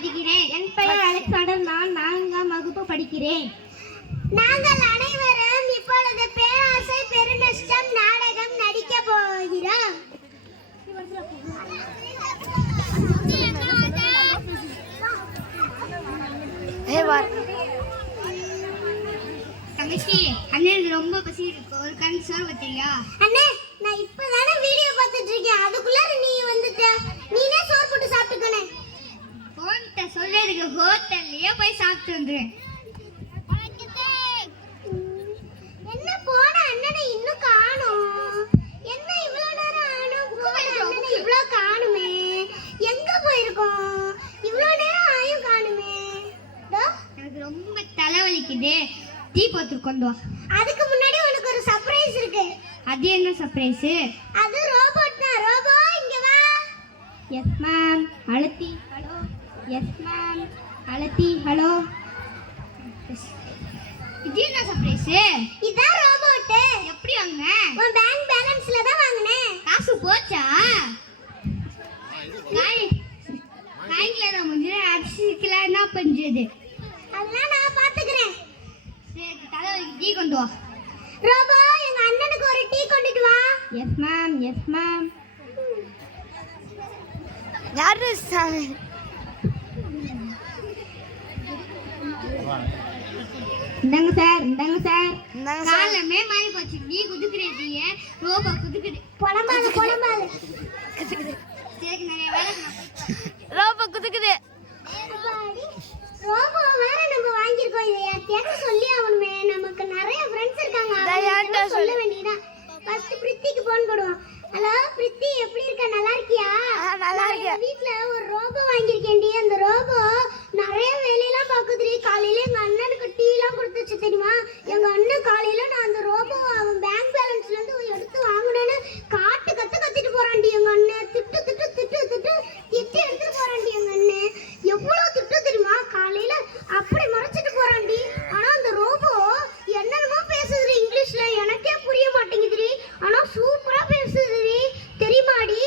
மதிக்கிறேன். என் பெயர் அலெக்சாண்டர். நான் 4ஆம் வகுப்பு படிக்கிறேன். நாங்கள் அனைவரும் இப்பொழுது பேராசை பெருநஷ்டம் நாடகம் நடிக்க போகிறோம். தங்கச்சி, அண்ணனுக்கு ரொம்ப பசி இருக்கு. ஒரு கண் சோறு வைக்கிறியா? அண்ணே, நான் இப்பதானே வீடியோ பார்த்துட்டு இருக்கேன். அதுக்குள்ள நீ வந்துட்ட. நீனே சோறு போட்டு சாப்பிட்டுக்கணே. போன்ட்ட சொல்றதுக்கு ஹோட்டல்லயே போய் சாப்பிட்டு வந்துறேன். என்ன போன அண்ணனை இன்னும் காணோம்? என்ன இவ்வளவு நேரம் ஆனோம்? போன அண்ணனை இவ்வளவு காணுமே. எங்க போயிருக்கோம்? இவ்வளவு நேரம் ஆயும் காணுமே. எனக்கு ரொம்ப தலைவலிக்குது. டீ போட்டு கொண்டு வா. அதுக்கு முன்னாடி உனக்கு ஒரு சர்ப்ரைஸ் இருக்கு. அது என்ன சர்ப்ரைஸ்? அது ரோபோட் தான். ரோபோ, இங்க வா. Yes ma'am. அழுத்தி ஹலோ. Yes ma'am. அழுத்தி ஹலோ. இது என்ன சர்ப்ரைஸ்? இதான் ரோபோட். எப்படி வாங்க? உன் பேங்க் பேலன்ஸ்ல தான் வாங்குனேன். காசு போச்சா? பேங்க்ல நான் முஞ்சே அப்சிக்கல என்ன பண்றது? அதெல்லாம் நான் பாத்துக்கிறேன். சரி, தலைவலிக்கு டீ கொண்டு வா. ரோபோ, எங்க அண்ணனுக்கு ஒரு டீ கொண்டுட்டு வா. S ma'am. Yes ma'am. யாரு சாமி? இந்தாங்க சார். இந்தாங்க சார். காலமே மாறி போச்சு. நீ குதுக்குறீங்க, ரோபோ குதுக்குது. பொலம்பால பொலம்பால குதுக்குது. சரி, நிறைய வேலை ரோபோ குதுக்குது. ரோபோ வேற நம்ம வாங்கியிருக்கோம். இதை யார்கிட்ட சொல்லி ஆகணுமே. நமக்கு நிறைய ஃப்ரெண்ட்ஸ் இருக்காங்க. அவங்க சொல்ல வேண்டியதா. ஃபர்ஸ்ட் பிரித்திக்கு போன் போடுவோம். ஹலோ பிரித்தி, எப்படி இருக்க? நல்லா இருக்கியா? நல்லா இருக்கேன். வீட்ல ஒரு ரோபோ வாங்கியிருக்கேன்டி. அந்த ரோபோ நிறைய வேலையெல்லாம் பார்க்குதுடி. காலையில எங்க அண்ணனுக்கு டீ எல்லாம் கொடுத்துச்சு தெரியுமா? எங்க அண்ணன் காலையில நான் அந்த ரோபோ அவன் பேங்க் பேலன்ஸ்ல இருந்து எடுத்து வாங்கினேன்னு காட்டு கத்திட்டு போறான்டி எங்க அண்ணன். திட்டு திட்டு திட்டு திட்டு திட்டு எடுத்துட்டு போறான்டி எங்க அண்ணன். எவ்வளவு திட்டு தெரியுமா? காலையில அப்படி மறைச்சிட்டு போறான்டி. ஆனா அந்த ரோபோ என்னென்னமோ பேசுதுடி இங்கிலீஷ்ல. எனக்கே புரிய மாட்டேங்குதுடி. ஆனா சூப்பரா பேசுதுடி. தெரியுமாடி?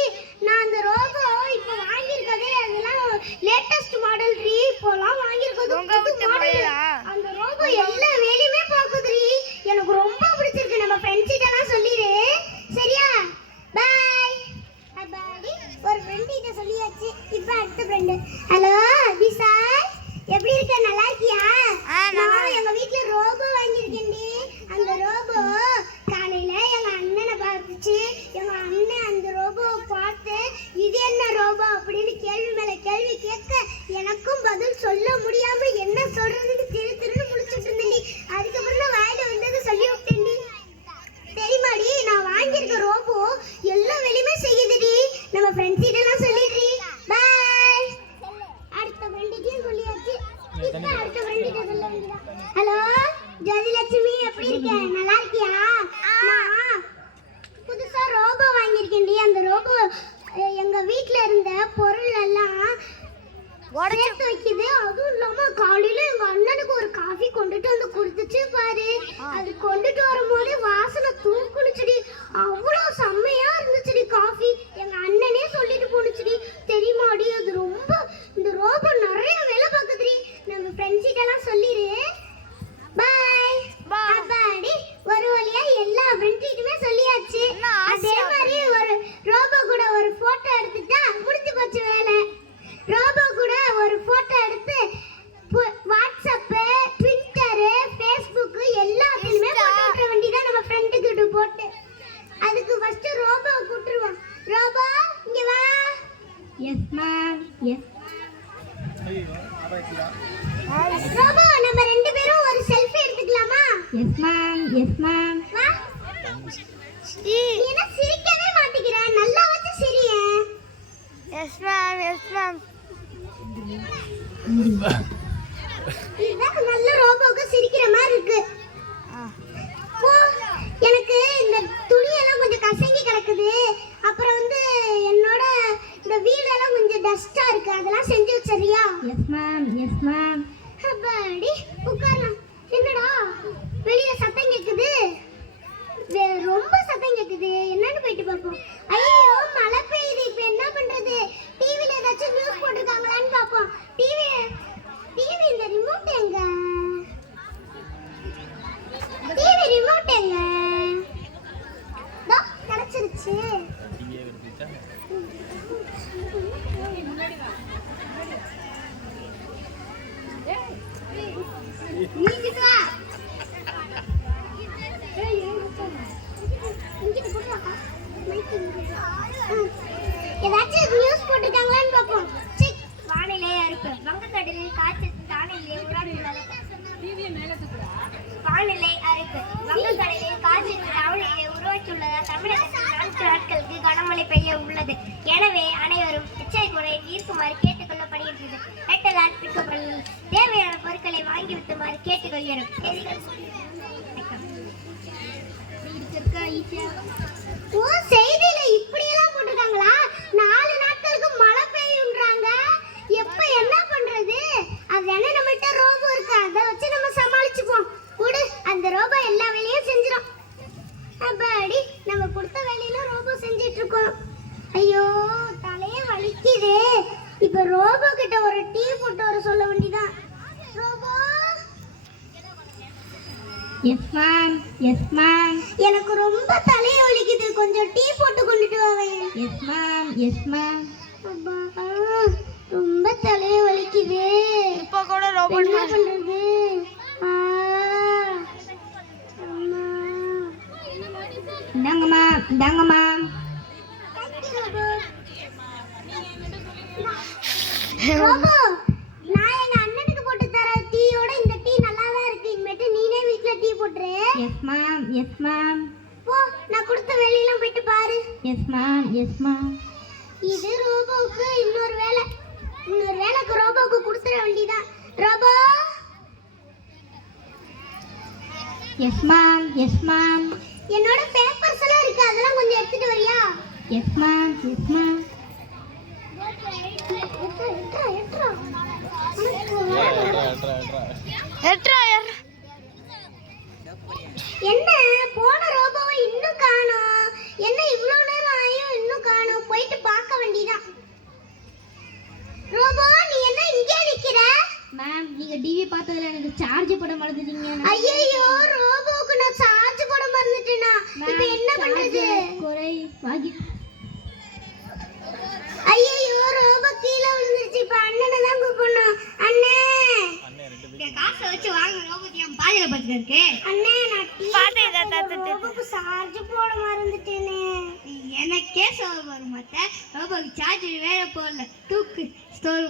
நான் அந்த ரோபோ இப்ப வாங்கியிருக்கதே அதெல்லாம் லேட்டஸ்ட் மாடல் ரி. இப்போலாம் வாங்கியிருக்கது புது மாடல். அந்த ரோபோ எல்லா வேலையுமே பார்க்குதுடி. எனக்கு ரொம்ப பிடிச்சிருக்கு. நம்ம ஃப்ரெண்ட்ஸ் கிட்டலாம் சொல்லிடு. சரியா? பை. அப்பாடி ஒரு ஃப்ரெண்ட் கிட்ட சொல்லியாச்சு. இப்போ அடுத்த ஃப்ரெண்ட். ஹலோ விசால், எப்படி இருக்க? நல்லா இருக்கியா? நான் எங்க வீட்ல ரோபோ வாங்கியிருக்கேன்டி. அந்த ரோபோ காலையில எங்க அண்ணனை பார்த்துச்சு. எங்க அண்ணன் அந்த ரோபோவை பார்த்து இது என்ன ரோபோ அப்படின்னு கேள்வி மேல கேள்வி கேட்க எனக்கும் பதில் சொல்ல முடியாம என்ன சொல்றதுன்னு திருன்னு முடிச்சுட்டு இருந்தேன்டி. அதுக்கப்புறம் நான் வாயில வந்தது சொல்லி விட்டேன்டி. தெரியுமாடி? நான் வாங்கியிருக்க ரோபோ எல்லா வேலையுமே செய்யுதுடி. நம்ம ஃப்ரெண்ட்ஸ் கிட்டலாம் சொல்லிடுறி. பாய். அடுத்த ஃப்ரெண்டுக்கும் சொல்லியாச்சு. இப்போ அடுத்த ஃப்ரெண்ட் கிட்ட சொல்ல வேண்டியதா. ஹலோ ஜோதிலட்சுமி, எப்படி இருக்க? நல்லா இருக்கியா? நான் புதுசா ரோபோ வாங்கியிருக்கேன்டி. அந்த ரோபோ எங்க வீட்ல இருந்த பொருள் எல்லாம் சேர்த்து வைக்குது. அதுவும் இல்லாம காலையில எங்க அண்ணனுக்கு ஒரு காஃபி கொண்டுட்டு வந்து கொடுத்துச்சு பாரு. அது கொண்டுட்டு வரும்போது வாசனை தூக்குனுச்சுடி. அவ்வளவு செம்மையா இருந்துச்சுடி காஃபி. எங்க அண்ணனே சொல்லிட்டு போனுச்சுடி. தெரியுமாடி? அது ரொம்ப இந்த ரோபோ நிறைய வேலை பார்க்குதுடி. நம்ம ஃப்ரெண்ட்ஸ் கிட்டலாம் சொல்லிடு. பாய். அப்பாடி ஒரு வழியா எல்லா ஃப்ரெண்ட்ஸுமே சொல்லியாச்சு. அதே மாதிரி ஒரு ரோபோ கூட ஒரு போட்டோ எடுத்துட்டா முடிஞ்சு போச்சு வேலை. ரோபோ கூட ஒரு போட்டோ எடுத்து வாட்ஸ்அப், ட்விட்டர், ஃபேஸ்புக் எல்லாத்துலயுமே போட்டு விட வேண்டியதான் நம்ம ஃப்ரெண்டு கிட்ட போட்டு. அதுக்கு ஃபர்ஸ்ட் ரோபோவை கூப்பிட்டுருவோம். ரோபோ, இங்க வா. S ma'am. எஸ் ரோபோ, நம்ம ரெண்டு பேரும் ஒரு செல்ஃபி எடுத்துக்கலாமா? Yes ma'am. Yes ma'am. வா. என்ன சிரிக்கவே மாட்டேங்கிற? நல்லா வச்சு சிரியே. Yes ma'am. Yes ma'am. இதான் நல்ல ரோபோக்கு சிரிக்கிற மாதிரி இருக்கு. எனக்கு இந்த துணியெல்லாம் கொஞ்சம் கசங்கி கிடக்குது. அப்புறம் வந்து என்னோட இந்த வீடெல்லாம் கொஞ்சம் டஸ்டா இருக்கு. அதெல்லாம் செஞ்சு வச்சறியா? Yes ma'am. Yes ma'am. அப்பாடி உட்காரலாம். என்னடா வெளியில சத்தம் கேக்குது? ரொம்ப சத்தம் கேக்குது. என்னன்னு போயிட்டு பார்ப்போம். ஐயோ மழை பெய்யுது. இப்ப என்ன பண்றது? டிவில ஏதாச்சும் நியூஸ் போட்டிருக்காங்களான்னு பார்ப்போம். டிவி ஏதாச்சும் நியூஸ் போட்டுருக்காங்களான்னு பார்ப்போம். வானிலை அறிப்பு. வங்கக்கடலில் காற்று தானிலை உருவாகியுள்ளது. வானிலை அறிப்பு. வங்கக்கடலில் காற்று தானிலை உருவாக்கியுள்ளதால் தமிழகத்தில் 4 நாட்களுக்கு கனமழை பெய்ய உள்ளது. எனவே அனைவரும் எச்சரிக்கையுடன் இருக்குமாறு கேட்டுக்கொள்ளப்படுகின்றது. ரெட் அலர்ட் விடுக்கப்பட்டுள்ளது. தேவையான பொருட்களை வாங்கி விட்டுமாறு கேட்டுக்கொள்கிறோம். செய்தியில இப்படி எல்லாம் போட்டிருக்காங்களா? 4 நாட்களுக்கு மழை பெய்யும்ன்றாங்க. எப்ப என்ன பண்றது? அதனால நம்மகிட்ட ரோபோ இருக்கு, அதை வச்சு நம்ம சமாளிச்சுப்போம். குடு, அந்த ரோபோ எல்லா வேலையும் செஞ்சிடும். அப்பாடி, நம்ம கொடுத்த வேலையில ரோபோ செஞ்சிட்டு இருக்கோம். ஐயோ, தலையே வலிக்குது. இப்ப ரோபோ கிட்ட ஒரு டீ போட்டு வர சொல்ல வேண்டியதான். Robot. Yes ma'am, yes ma'am. எனக்கு ரொம்ப தலையே வலிக்குது, கொஞ்சம் டீ போட்டு கொண்டுட்டு வாவேன். Yes ma'am, yes ma'am. அப்பா, ரொம்ப தலையே வலிக்குது. இப்ப கூட ரோபோ என்ன பண்றது? இந்தாங்க மேம், இந்தாங்க மேம். ரோபோ, நான் எங்க அண்ணனுக்கு போட்டு தர டீயோட இந்த டீ நல்லா தான் இருக்கு. இனிமேட்டு நீனே வீட்ல டீ போட்டுரு. Yes ma'am, yes ma'am. போ, நான் கொடுத்த வேலையெல்லாம் போயிட்டு பாரு. Yes ma'am, yes ma'am. இது ரோபோவுக்கு இன்னொரு வேலைக்கு ரோபோவுக்கு கொடுத்துட வேண்டியதான். Robot. Yes ma'am, yes ma'am. என்னோட பேப்பர்ஸ் எல்லாம் இருக்கு, அதெல்லாம் கொஞ்சம் எடுத்துட்டு வரியா? Yes ma'am, yes ma'am. என்ன போன ரோபோவை இன்னும் காணோம்? என்ன இவ்வளவு நேரம் ஆயும் இன்னும் காணோம்? போயிட்டு பார்க்க வேண்டியதான். ரோபோ, நீ என்ன இங்கே நிக்கிற? மேம், நீங்க டிவி பார்த்ததுல எனக்கு சார்ஜ் போட மறந்துட்டீங்க. ஐயோ, ரோபோக்கு நான் சார்ஜ் போட மறந்துட்டேனா? இப்போ என்ன பண்றது? குறை வாங்கி. ஐயோ, ரோபோ கீழே விழுந்துருச்சு. இப்ப அண்ணனை தான் கூப்பிடணும். அண்ணே, காசை வச்சு வாங்க. ரோபோட்டியம் பாதியில படுத்து இருக்கு. அண்ணே, நான் ரோபோக்கு சார்ஜ் போட மறந்துட்டேனே. எனக்கே சொல்ல வர மாட்டேன். ரோபோக்கு சார்ஜ் வேற போடல. தூக்கு ஸ்டோர்.